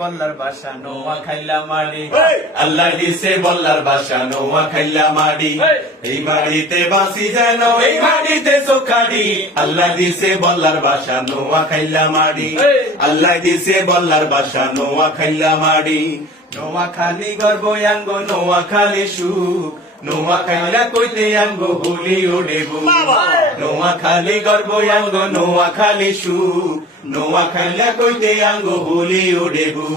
বল্লার বাসা নোয়া খাইলা মাড়ি, আল্লাহ দিছে বল্লার বাসা নোয়া খাইলা মাড়ি। এই বাড়িতে বাসি যেন এই বাড়িতে চোখাড়ি, আল্লাহ দিছে বল্লার বাসা নোয়া খাইলা মাড়ি, আল্লাহ দিছে বল্লার বাসা নোয়া খাইলা মাড়ি। নোয়া খালি গর্ব আঙ্গ নোয়া খালি সুখ, নোয়া খাইলা কইতে আঙ্গ হুলি ওড়েবু। নোয়া খালি গর্ব আঙ্গ নোয়া খালি সুখ, নোয়া খাইলা কইতে আঙ্গ হুলি ওড়েবু।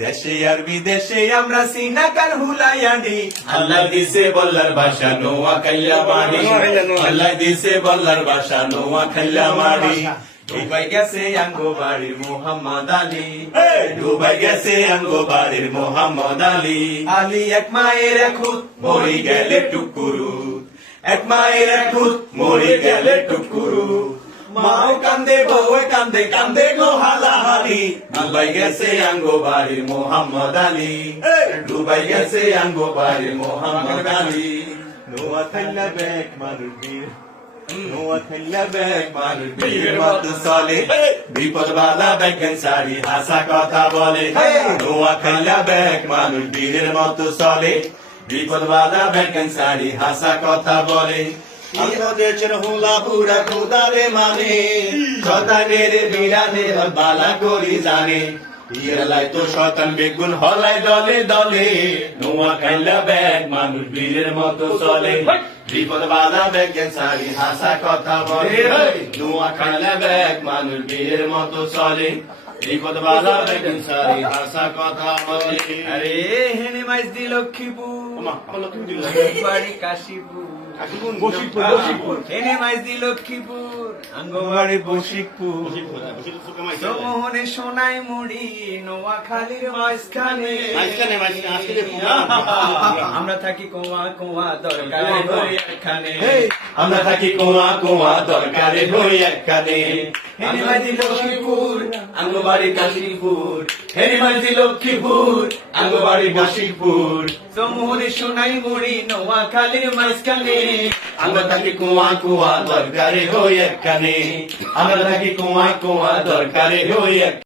দেশে আর বিদেশে আমরা সিনাকার হুলাইয়াডি, আল্লাহ দিছে বল্লার বাসা নোয়া খাইলা মাড়ি, আল্লাহ দিছে বল্লার বাসা নোয়া খাইলা মাড়ি। ডুবাই গেছে আঙ্গো বাড়ির মোহাম্মদ আলী, ডুবাই গেছে আঙ্গো বাড়ির মোহাম্মদ আলী। আলী এক মায়ের খুদ মরি গেলে টুকুরু, এক মায়ের খুদ মরি গেলে টুকুরু। মাও কান্দে বউ কান্দে কান্দে গো হালাহালি, ডুবাই গেছে আঙ্গো বাড়ির মোহাম্মদ আলী, ডুবাই গেছে আঙ্গো বাড়ির মোহাম্মদ আলী। নোয়া খাইলা বেক মানুষ বীর, নোয়া খাইলা বেক মানুষ বীরের মতো চলে, বিপদ বাধা বেকেন সারি হাসা কথা বলে। নোয়া খাইলা বেক মানুষ বীরের মতো চলে, বিপদ বাধা বেকেন সারি হাসা কথা বলে। দেশের হুলা পুরা খুদারে মানে, শতানের বিরানে বালা করি জানে। ইয়েলাই তো শতান বেগুন হলাই দলে দলে, নোয়া খাইলা ব্যাগ মানুষ বীরের মতো চলে, বিপদ বাধা বেকেন সারি হাসা কথা বলে। নোয়া খাইলা ব্যাগ মানুষ বীরের মতো চলে, বিপদ বাধা বেকেন সারি হাসা কথা বলে। আরে হেনে মাইজ দি লক্ষ্মীপুর, বাড়ি কাশীপুর, হেনে মাইজ দি লক্ষ্মীপুর, আঙ্গবাড়ি বশিকপুর। মোহনে সোনাই মুড়ি নোয়া খালির মাঝখানে, আমরা থাকি কোয়া কোয়া দরকারে হই একখানে, আমরা থাকি কোয়া কোয়া দরকারে হই একখানে। হেনে মাইজি লক্ষ্মীপুর আঙ্গবাড়ি কাশীপুর, হেনে মাইজি লক্ষ্মীপুর আঙ্গবাড়ি বশিকপুর। মোহনে সোনাই মুড়ি নোয়া খালির মাঝখানে, আমরা থাকি কোয়া কোয়া দরকারে হই একখানে, আমরা থাকি কোয়া কোয়া দরকারে হই এক।